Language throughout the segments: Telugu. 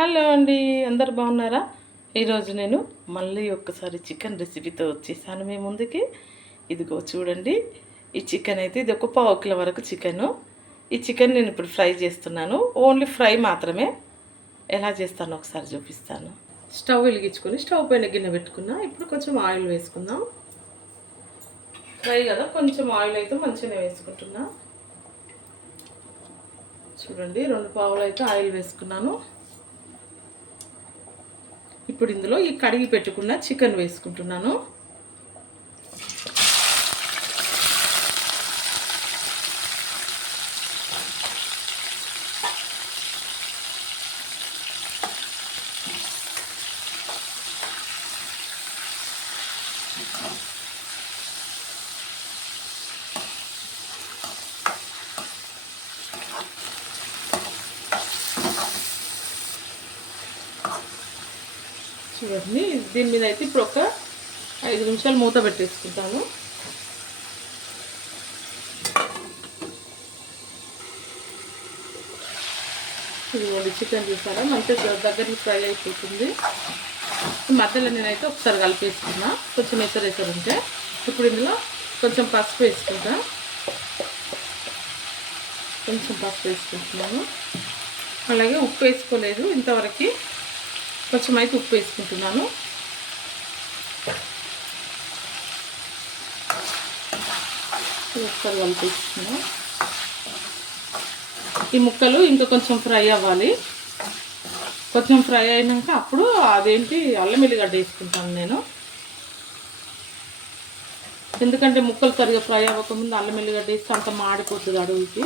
హలో అండి అందరు బాగున్నారా? ఈరోజు నేను మళ్ళీ ఒక్కసారి చికెన్ రెసిపీతో వచ్చేసాను మీ ముందుకి. ఇదిగో చూడండి ఈ చికెన్ అయితే ఇది ఒక పావు కిలో వరకు చికెను. ఈ చికెన్ నేను ఇప్పుడు ఫ్రై చేస్తున్నాను. ఓన్లీ ఫ్రై మాత్రమే. ఎలా చేస్తానో ఒకసారి చూపిస్తాను. స్టవ్ వెలిగించుకొని స్టవ్ పైన గిన్నె పెట్టుకున్నా ఇప్పుడు కొంచెం ఆయిల్ వేసుకుందాం. ఫ్రై కదా కొంచెం ఆయిల్ అయితే మంచిగానే వేసుకుంటున్నా. చూడండి రెండు పావులు అయితే ఆయిల్ వేసుకున్నాను. ఇప్పుడు ఇందులో ఈ కడిగి పెట్టుకున్న చికెన్ వేసుకుంటున్నాను. చూడండి. దీని మీద అయితే ఇప్పుడు ఒక ఐదు నిమిషాలు మూత పెట్టేసుకుంటాను. ఇదిగోండి చికెన్ చూసారా? మంచిగా దగ్గరికి ఫ్రై అయిపోతుంది. మధ్యలో నేనైతే ఒకసారి కలిపేసుకున్నా. కొంచెం ఎసరు ఎసరు ఉంటే ఇప్పుడు ఇందులో కొంచెం పసుపు వేసుకుంటా. కొంచెం పసుపు వేసుకుంటున్నాను. అలాగే ఉప్పు వేసుకోలేదు. ఇంతవరకు కొంచెం అయితే ఉప్పు వేసుకుంటున్నాను ముక్కలు కలిపేసుకున్నాను ఈ ముక్కలు ఇంకా కొంచెం ఫ్రై అవ్వాలి. కొంచెం ఫ్రై అయినాక అప్పుడు అదేంటి అల్లం ఎల్లిగడ్డ వేసుకుంటాను నేను. ఎందుకంటే ముక్కలు సరిగా ఫ్రై అవ్వకముందు అల్లం ఎల్లిగడ్డ వేస్తే అంత మాడిపోతుంది అడుగుకి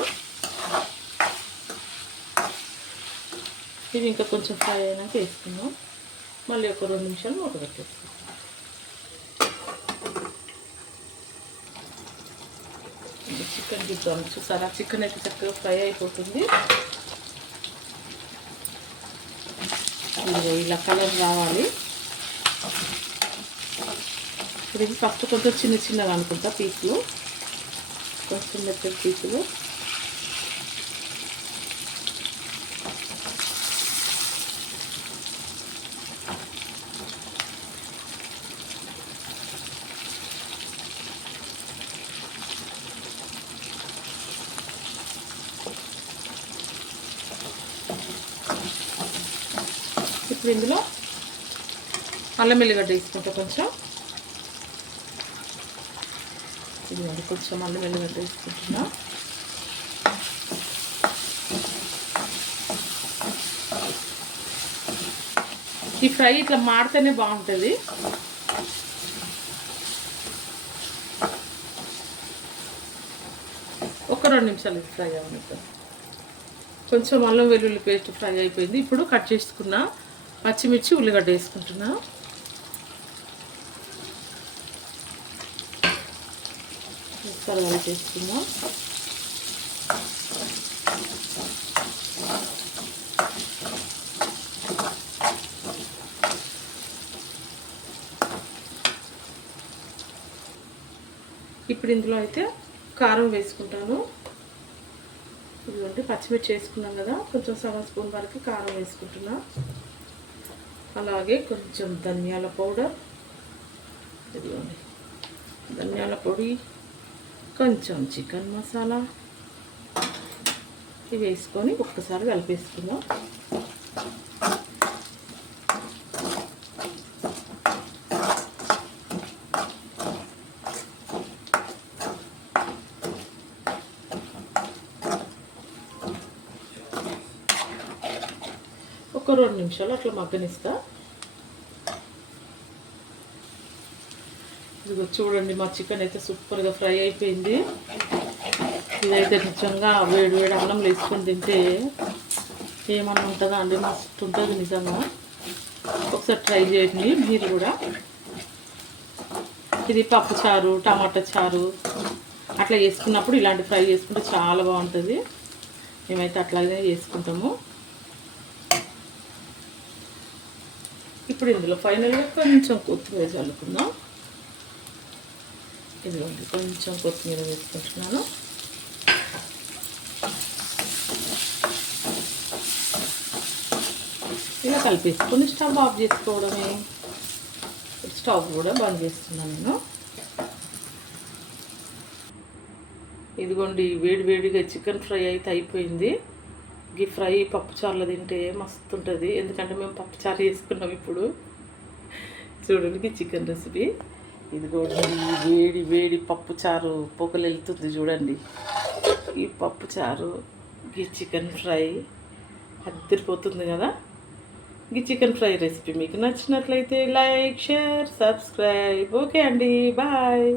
ఇది ఇంకా కొంచెం ఫ్రై అయినాక వేసుకుందాం. మళ్ళీ ఒక రెండు నిమిషాలు మూత పెట్టేసుకుందాం చికెన్ చూద్దాం చూసారా? చికెన్ అయితే చక్కగా ఫ్రై అయిపోతుంది. ఇలా కలర్ రావాలి. ఇప్పుడు ఇది ఫస్ట్ కొంచెం చిన్న చిన్నగా అనుకుంటా పీసులు. కొంచెం మెత్తటి పీసులు. ఇప్పుడు ఇందులో అల్లం ఎల్లిగడ్డ వేసుకుంటా కొంచెం. ఇదిగోండి కొంచెం అల్లం ఎల్లిగడ్డ వేసుకుంటున్నా. ఈ ఫ్రై ఇట్లా మాడితేనే బాగుంటుంది. ఒక రెండు నిమిషాలు ఫ్రై అవ్వండి కొంచెం అల్లం వెల్లుల్లి పేస్ట్ ఫ్రై అయిపోయింది. ఇప్పుడు కట్ చేసుకున్న పచ్చిమిర్చి ఉల్లిగడ్డ వేసుకుంటున్నా. తర్వాత అలా చేసుకుందాం. ఇప్పుడు ఇందులో అయితే కారం వేసుకుంటాను. ఇదిగోండి పచ్చిమిర్చి వేసుకున్నాం కదా కొంచెం సగం స్పూన్ వరకు కారం వేసుకుంటున్నా. అలాగే కొంచెం ధనియాల పౌడర్. ఇదిగోండి. ధనియాల పొడి కొంచెం చికెన్ మసాలా. ఇవి వేసుకొని ఒక్కసారి కలిపేసుకుందాం. ఒక రెండు నిమిషాలు అట్లా మగ్గనిస్తా. ఇదిగో చూడండి మా చికెన్ అయితే సూపర్గా ఫ్రై అయిపోయింది. ఇదైతే నిజంగా వేడి వేడి అన్నం వేసుకొని తింటే ఏమన్నా ఉంటుందా అండి? మస్తు ఉంటుంది నిజంగా. ఒకసారి ట్రై చేయండి మీరు కూడా. ఇది పప్పు చారు టమాటా చారు అట్లా చేసుకున్నప్పుడు ఇలాంటి ఫ్రై చేసుకుంటే చాలా బాగుంటుంది. మేమైతే అట్లాగే చేసుకుంటాము. ఇప్పుడు ఇందులో ఫైనల్గా కొంచెం కొత్తిమీర చల్లుకుందాం. ఇదిగోండి కొంచెం కొత్తిమీర వేసుకుంటున్నాను. ఇలా కలిపేసుకొని స్టవ్ ఆఫ్ చేసుకోవడమే. స్టవ్ కూడా బంద్ చేస్తున్నాను నేను. ఇదిగోండి వేడి వేడిగా చికెన్ ఫ్రై అయితే అయిపోయింది. గీ ఫ్రై పప్పుచారులు తింటే మస్తు ఉంటుంది ఎందుకంటే మేము పప్పుచారు చేసుకున్నాం ఇప్పుడు. చూడండి చికెన్ రెసిపీ. ఇదిగోండి వేడి వేడి పప్పుచారు పొగలు వెళ్తుంది చూడండి. ఈ పప్పుచారు ఈ చికెన్ ఫ్రై అద్దరిపోతుంది కదా. ఈ చికెన్ ఫ్రై రెసిపీ మీకు నచ్చినట్లయితే లైక్ షేర్ సబ్స్క్రైబ్. ఓకే అండి. బాయ్.